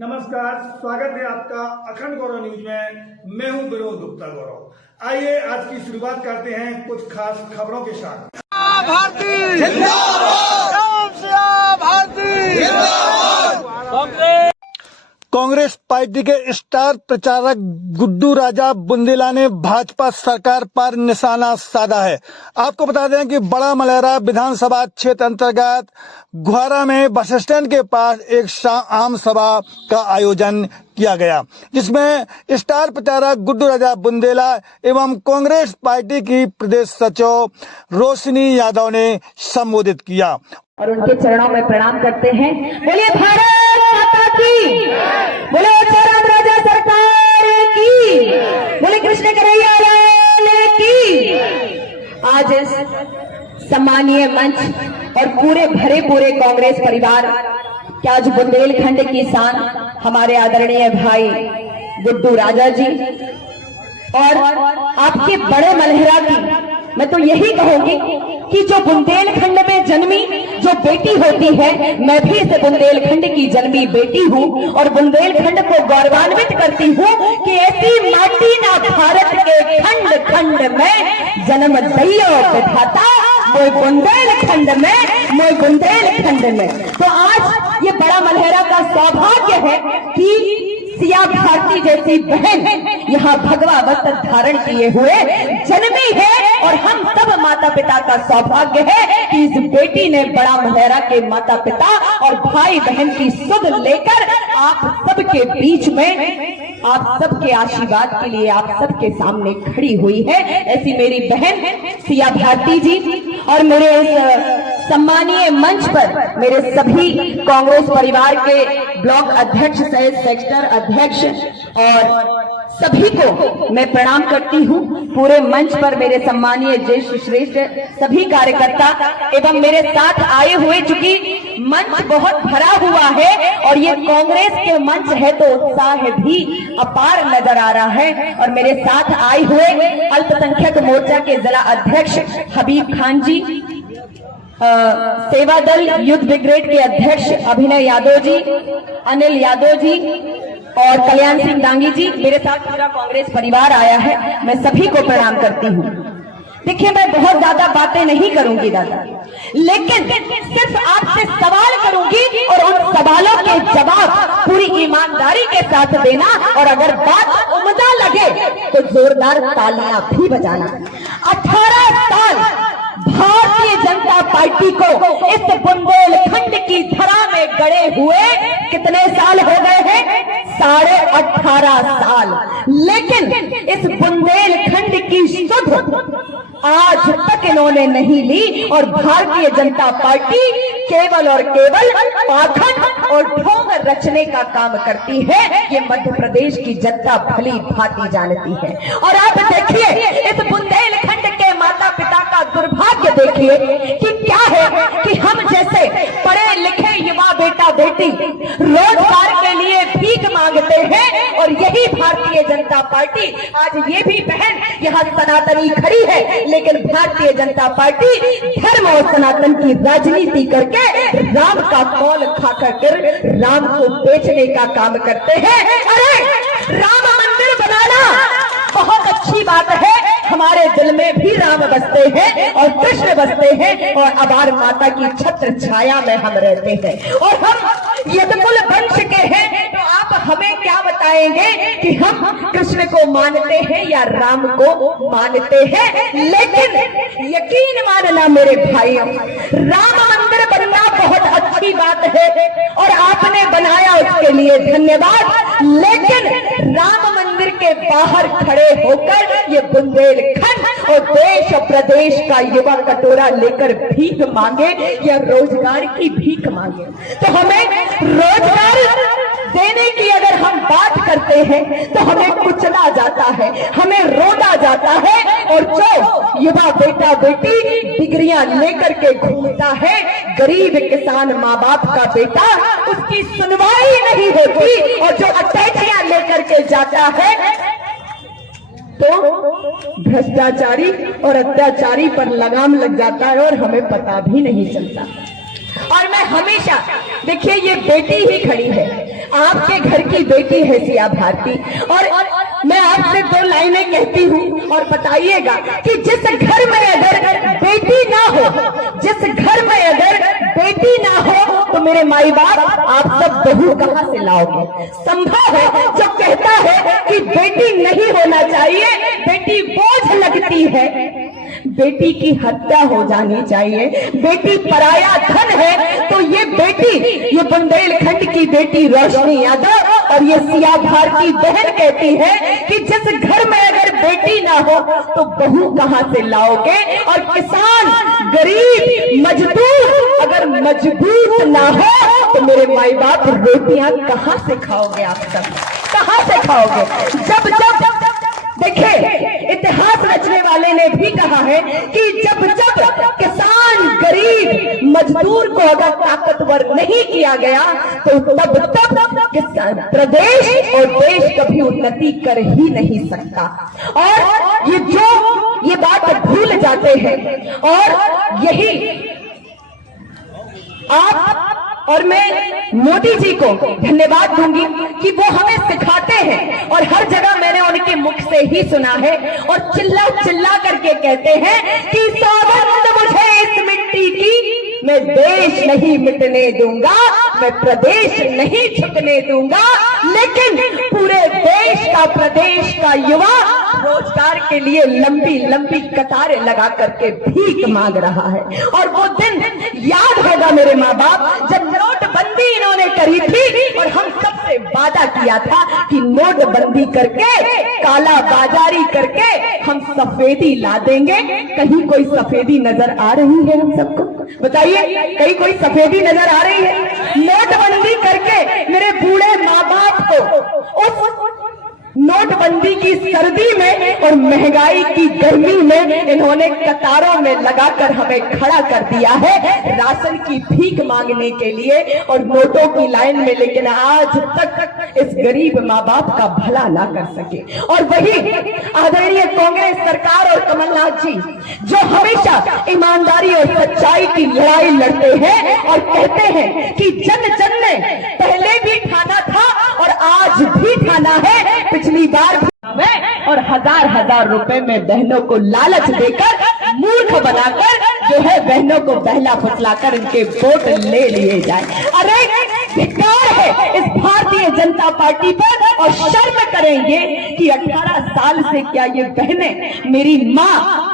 नमस्कार, स्वागत है आपका अखंड गौरव न्यूज में। मैं हूं विनोद गुप्ता गौरव। आइए आज की शुरुआत करते हैं कुछ खास खबरों के साथ। भारती जिंदाबाद, भारती जिंदाबाद। कांग्रेस पार्टी के स्टार प्रचारक गुड्डू राजा बुंदेला ने भाजपा सरकार पर निशाना साधा है। आपको बता दें कि बड़ा मलहरा विधानसभा क्षेत्र अंतर्गत गुहारा में बस स्टैंड के पास एक आम सभा का आयोजन किया गया, जिसमें स्टार प्रचारक गुड्डू राजा बुंदेला एवं कांग्रेस पार्टी की प्रदेश सचिव रोशनी यादव ने संबोधित किया और उनके चरणों में प्रणाम करते हैं। बोलिए भारत माता की, बोले राम राजा सरकार की, बोले कृष्ण कन्हैया लाल की। आज इस सम्मानीय मंच और पूरे कांग्रेस परिवार कि आज बुंदेलखंड की शान हमारे आदरणीय भाई गुड्डू राजा जी और आपके बड़े मलहरा की मैं तो यही कहूंगी कि जो बुंदेलखंड में जन्मी जो बेटी होती है, मैं भी इस बुंदेलखंड की जन्मी बेटी हूँ और बुंदेलखंड को गौरवान्वित करती हूँ कि ऐसी माटी ना भारत के खंड खंड में जन्म दैयो विधाता मोय बुंदेलखंड में। तो आज ये बड़ा मलहरा का सौभाग्य है कि सिया भारती जैसी बहन यहाँ भगवा वस्त्र धारण किए हुए जन्मी है और हम सब माता पिता का सौभाग्य है कि इस बेटी ने बड़ा मलहरा के माता पिता और भाई बहन की सुध लेकर आप सबके बीच में आप सबके आशीर्वाद के लिए आप सबके सामने खड़ी हुई है। ऐसी मेरी बहन सिया भारती जी और मेरे इस सम्मानीय मंच पर मेरे सभी कांग्रेस परिवार के ब्लॉक अध्यक्ष सहित सेक्टर अध्यक्ष और सभी को मैं प्रणाम करती हूँ। पूरे मंच पर मेरे सम्मानीय ज्येष्ठ श्रेष्ठ सभी कार्यकर्ता एवं मेरे साथ आए हुए, चूंकि मंच बहुत भरा हुआ है और ये कांग्रेस के मंच है तो उत्साह भी अपार नजर आ रहा है। और मेरे साथ आए हुए अल्पसंख्यक मोर्चा के जिला अध्यक्ष हबीब खान जी, सेवा दल युद्ध ब्रिगेड के अध्यक्ष अभिनय यादव जी, अनिल यादव जी और कल्याण सिंह दांगी जी, मेरे साथ पूरा कांग्रेस परिवार आया है। मैं सभी को प्रणाम करती हूँ। देखिए, मैं बहुत ज्यादा बातें नहीं करूंगी दादा, लेकिन सिर्फ आपसे सवाल करूंगी और उन सवालों के जवाब पूरी ईमानदारी के साथ देना और अगर बात उम्दा लगे तो जोरदार तालियां भी बजाना। 18 साल भारतीय जनता पार्टी को इस बुंदेलखंड की धरा में गड़े हुए कितने साल हो गए हैं? 18.5 साल। लेकिन इस बुंदेलखंड की सुध आज तक इन्होंने नहीं ली और भारतीय जनता पार्टी केवल और केवल पाखंड और ढोंग रचने का काम करती है। ये मध्य प्रदेश की जनता भली भांति जानती है। और आप देखिए इस बुंदेलखंड के माता पिता का दुर्भाग्य देखिए कि क्या है कि हम जैसे पढ़े लिखे युवा बेटा बेटी रोजगार के लिए भीख मांगते हैं और यही भारतीय जनता पार्टी आज ये भी बहन यहाँ सनातनी खड़ी है, लेकिन भारतीय जनता पार्टी धर्म और सनातन की राजनीति करके राम का कौल खा कर राम को बेचने का काम करते हैं। अरे राम मंदिर बनाना बहुत अच्छी बात है, हमारे दिल में भी राम बसते हैं और कृष्ण बसते हैं और अबार माता की छत्र छाया में हम रहते हैं और हम यदकुल वंश के हैं। तो आप हमें क्या बताएंगे कि हम कृष्ण को मानते हैं या राम को मानते हैं? लेकिन यकीन मानना मेरे भाइयों, राम मंदिर बनना बहुत अच्छी बात है और आपने बनाया उसके लिए धन्यवाद। लेकिन राम मंदिर के बाहर खड़े होकर ये बुंदेलखंड और देश और प्रदेश का युवा कटोरा लेकर भीख मांगे या रोजगार की भीख मांगे, तो हमें रोजगार देने की अगर हम बात करते हैं तो हमें कुचला जाता है, हमें रोदा जाता है। और जो युवा बेटा बेटी डिग्रियां लेकर के घूमता है, गरीब किसान माँ बाप का बेटा, उसकी सुनवाई नहीं होती और जो अटैचियां लेकर के जाता है तो भ्रष्टाचारी और अत्याचारी पर लगाम लग जाता है और हमें पता भी नहीं चलता। और मैं हमेशा, देखिए ये बेटी ही खड़ी है, आपके घर की बेटी है सिया भारती। और मैं आपसे 2 लाइनें कहती हूँ और बताइएगा कि जिस घर में अगर बेटी ना हो, जिस घर में अगर बेटी ना हो, तो मेरे माई बाप आप सब बहू कहां से लाओगे? संभव है जो कहता है कि बेटी नहीं होना चाहिए, बेटी बोझ लगती है, बेटी की हत्या हो जानी चाहिए, बेटी पराया धन है, तो ये बेटी, ये बुंदेलखंड की बेटी रोशनी यादव और ये सिया भारती बहन कहती है कि जिस घर में अगर बेटी ना हो तो बहू कहां से लाओगे? और किसान, गरीब, मजदूर अगर मजबूत ना हो तो मेरे माई बाप रोटियां कहां से खाओगे? आप सब कहां से खाओगे? जब देखिए, इतिहास रचने वाले ने भी कहा है कि जब किसान, गरीब, मजदूर को अगर ताकतवर नहीं किया गया तो तब प्रदेश और देश कभी उन्नति कर ही नहीं सकता। और ये बात भूल जाते हैं। और यही आप और मैं मोदी जी को धन्यवाद दूंगी कि वो हमें सिखाते हैं और हर जगह मैंने उनके मुख से ही सुना है और चिल्ला चिल्ला करके कहते हैं कि सौगंध मुझे इस मिट्टी की, मैं देश नहीं मिटने दूंगा, मैं प्रदेश नहीं झुकने दूंगा। लेकिन पूरे देश का, प्रदेश का युवा रोजगार के लिए लंबी लंबी कतारें लगा करके भीख मांग रहा है। और वो दिन याद होगा मेरे माँ बाप जब नोटबंदी इन्होंने करी थी और हम सबसे वादा किया था कि नोटबंदी करके, काला बाजारी करके हम सफेदी ला देंगे। कहीं कोई सफेदी नजर आ रही है हम सबको? बताइए, कहीं कोई सफेदी नजर आ रही है? नोटबंदी करके मेरे बूढ़े माँ बाप को उस नोटबंदी की सर्दी में और महंगाई की गर्मी में इन्होंने कतारों में लगाकर हमें खड़ा कर दिया है राशन की भीख मांगने के लिए और नोटों की लाइन में। लेकिन आज तक इस गरीब माँ बाप का भला ना कर सके। और वही आदरणीय कांग्रेस सरकार और कमलनाथ जी जो हमेशा ईमानदारी और सच्चाई की लड़ाई लड़ते हैं और कहते हैं कि जन जन ने पहले भी ठाना था और आज भी ठाना है, पिछली बार और हजार रुपए में बहनों को लालच देकर, मूर्ख बनाकर जो है बहनों को बहला फुसलाकर इनके वोट ले लिए जाए। अरे धिक्कार है इस भारतीय जनता पार्टी पर। और शर्म करेंगे कि 18 साल से क्या ये बहनें, मेरी माँ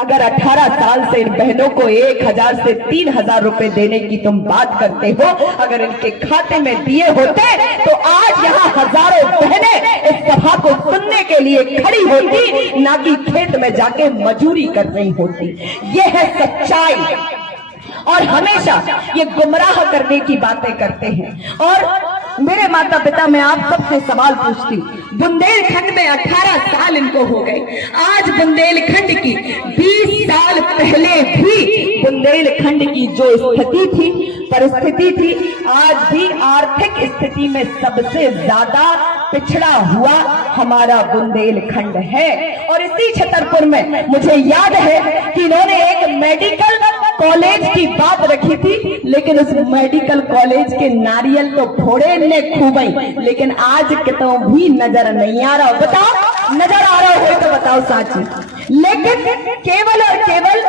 अगर 18 साल से इन बहनों को 1000 से 3000 रुपए देने की तुम बात करते हो, अगर इनके खाते में दिए होते तो आज यहाँ हजारों बहनें इस सभा को सुनने के लिए खड़ी होती, ना कि खेत में जाके मजूरी कर रही होती। ये है सच्चाई। और हमेशा ये गुमराह करने की बातें करते हैं। और मेरे माता पिता, मैं आप सबसे सवाल पूछती हूँ, बुंदेलखंड में 18 साल इनको हो गए। आज बुंदेलखंड की 20 साल पहले भी बुंदेलखंड की जो स्थिति थी, परिस्थिति थी, आज भी आर्थिक स्थिति में सबसे ज्यादा पिछड़ा हुआ हमारा बुंदेलखंड है। और इसी छतरपुर में मुझे याद है कि इन्होंने एक मेडिकल कॉलेज की बात रखी थी, लेकिन उस मेडिकल कॉलेज के नारियल तो फोड़े ने खूबई, लेकिन आज कितों भी नजर नहीं आ रहा। बताओ, नजर आ रहा हो तो बताओ साची। लेकिन केवल और केवल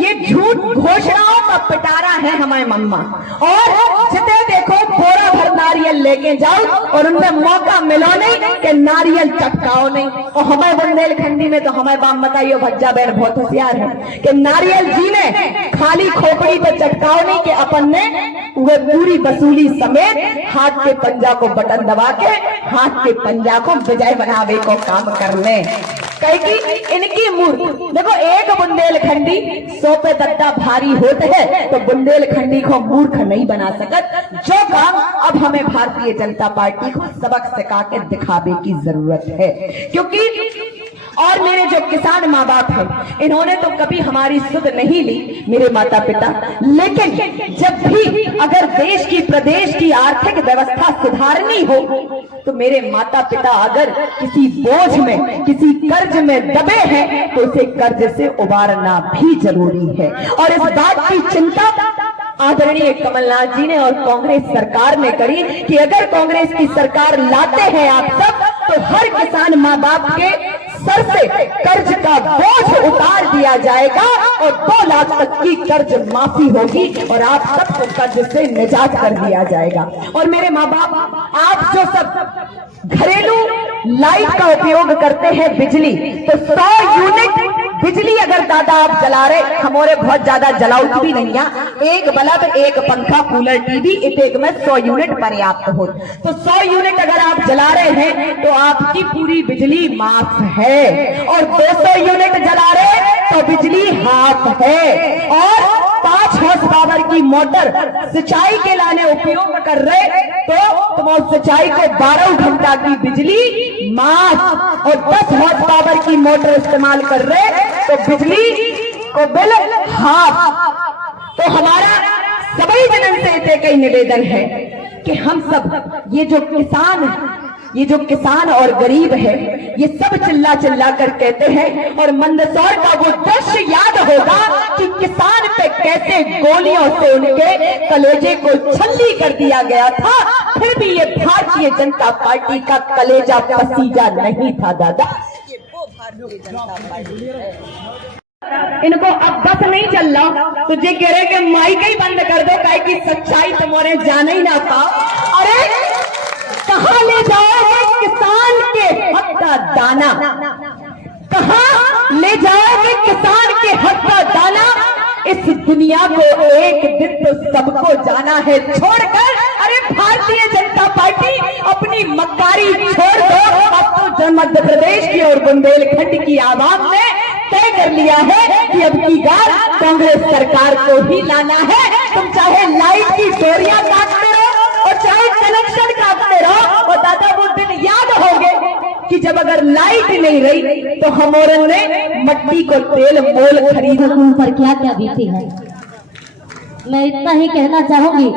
ये झूठ घोषणाओं का पिटारा है हमारे मम्मा। और जितने देखो बोरा भर नारियल लेके जाओ और उनमें मौका मिलो नहीं कि नारियल चटकाओ नहीं। और हमारे बुंदेलखंडी में तो हमारे बाप बताइयो भज्जा बहन बहुत होशियार है कि नारियल जी ने खाली खोपड़ी पे चटकाओ नहीं कि अपन ने वो पूरी वसूली समेत हाथ के पंजा को बटन दबा के हाथ के पंजा को विजय बनावे को काम करने। कहीं इनकी मूर्ख देखो, एक बुंदेलखंडी 100 पे दद्दा भारी होते हैं तो बुंदेलखंडी को मूर्ख नहीं बना सकत। जो काम अब हमें भारतीय जनता पार्टी को सबक सिखा के दिखावे की जरूरत है। क्योंकि और मेरे जो किसान माँ बाप हैं, इन्होंने तो कभी हमारी सुध नहीं ली, मेरे माता पिता। लेकिन जब भी अगर देश की, प्रदेश की आर्थिक व्यवस्था सुधारनी हो तो मेरे माता पिता अगर किसी बोझ में, किसी कर्ज में दबे हैं तो उसे कर्ज से उबारना भी जरूरी है। और इस बात की चिंता आदरणीय कमलनाथ जी ने और कांग्रेस सरकार ने करी कि अगर कांग्रेस की सरकार लाते हैं आप सब, तो हर किसान माँ बाप के सर से कर्ज का बोझ उतार दिया जाएगा और 2 लाख तक की कर्ज माफी होगी और आप सबको कर्ज से निजात कर दिया जाएगा। और मेरे माँ बाप, आप जो सब घरेलू लाइट का उपयोग करते हैं बिजली, तो 100 यूनिट बिजली अगर दादा आप जला रहे, हमारे बहुत ज्यादा जलाउट भी नहीं है, एक बल्ब, एक पंखा, कूलर, टीवी, एक में 100 यूनिट पर्याप्त हो। तो 100 यूनिट अगर आप जला रहे हैं तो आपकी पूरी बिजली माफ है, और 200 यूनिट जला रहे तो बिजली हाफ है। और 5 हॉर्स पावर की मोटर सिंचाई के लाने उपयोग कर रहे तो तुम उस सिंचाई को 12 घंटा की बिजली माफ, और 10 हॉर्स पावर की मोटर इस्तेमाल कर रहे तो बिजली को बिल हाफ। तो हमारा सभी जनन से एक ही निवेदन है कि हम सब ये जो किसान और गरीब है, ये सब चिल्ला चिल्ला कर कहते हैं, और मंदसौर का वो दृश्य याद होगा कि किसान पे कैसे गोलियों से उनके कलेजे को छल्ली कर दिया गया था, फिर भी ये भारतीय जनता पार्टी का कलेजा पसीजा नहीं था दादा, ये वो भारतीय जनता पार्टी है। इनको अब बस नहीं चल रहा तो जे कह रहे कि माइक ही बंद कर दो, काहे की सच्चाई तुम्हारे जाने ही ना पाओ। अरे कहाँ ले जाओगे किसान के हक का दाना, कहाँ ले जाओगे किसान के हक का दाना? इस दुनिया को एक दिन तो सबको जाना है छोड़कर। अरे भारतीय जनता पार्टी अपनी मक्कारी छोड़ दो, अब तो मध्य प्रदेश की और बुंदेलखंड की आवाम ने तय कर लिया है कि अब की बार कांग्रेस सरकार को ही लाना है। तुम चाहे लाइट की डोरियां काटते रहो और चाहे कनेक्शन काटते रहो, और दादा वो दिन याद होंगे कि जब अगर लाइट नहीं रही तो हम औरत ने मट्टी को तेल मोल खरीदा। उन पर क्या क्या बीती है, मैं इतना ही कहना चाहूंगी।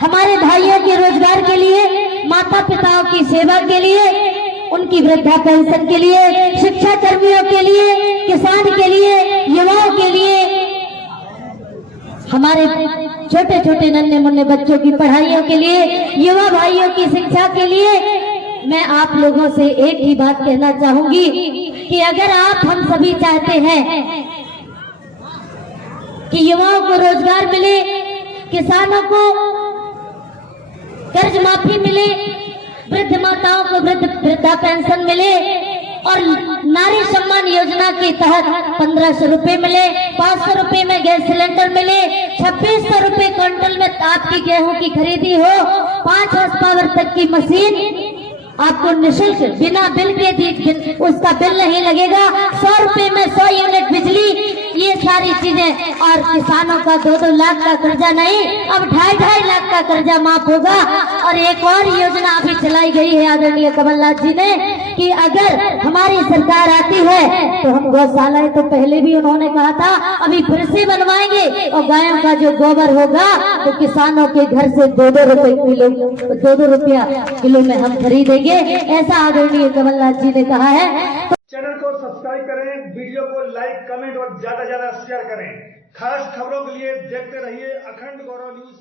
हमारे भाइयों के रोजगार के लिए, माता पिताओं की सेवा के लिए, उनकी वृद्धा पेंशन के लिए, शिक्षा कर्मियों के लिए, किसान के लिए, युवाओं के लिए, हमारे छोटे छोटे नन्हे मुन्ने बच्चों की पढ़ाइयों के लिए, युवा भाइयों की शिक्षा के लिए मैं आप लोगों से एक ही बात कहना चाहूंगी कि अगर आप हम सभी चाहते हैं कि युवाओं को रोजगार मिले, किसानों को कर्ज माफी मिले, वृद्ध माताओं को वृद्धा पेंशन मिले, और नारी सम्मान योजना के तहत 1500 रुपए मिले, 500 रुपए में गैस सिलेंडर मिले, 2600 रुपए क्विंटल में आपकी गेहूं की खरीदी हो, 5 हॉर्स पावर तक की मशीन आपको निःशुल्क बिना बिल के उसका बिल नहीं लगेगा, 100 रुपए में 100 यूनिट बिजली, ये सारी चीजें, और किसानों का 2-2 लाख का कर्जा नहीं, अब 2.5 लाख का कर्जा माफ होगा। और एक और योजना अभी चलाई गई है आदरणीय कमलनाथ जी ने कि अगर हमारी सरकार आती है तो हम गौशालाएं, तो पहले भी उन्होंने कहा था, अभी फिर से बनवाएंगे, और गायों का जो गोबर होगा तो किसानों के घर से 2-2 रुपए किलो, 2-2 रुपया किलो में हम खरीदेंगे, ऐसा आदरणीय कमलनाथ जी ने कहा है। चैनल को सब्सक्राइब करें, वीडियो को लाइक, कमेंट और ज्यादा शेयर करें। खास खबरों के लिए देखते रहिए अखंड गौरव न्यूज।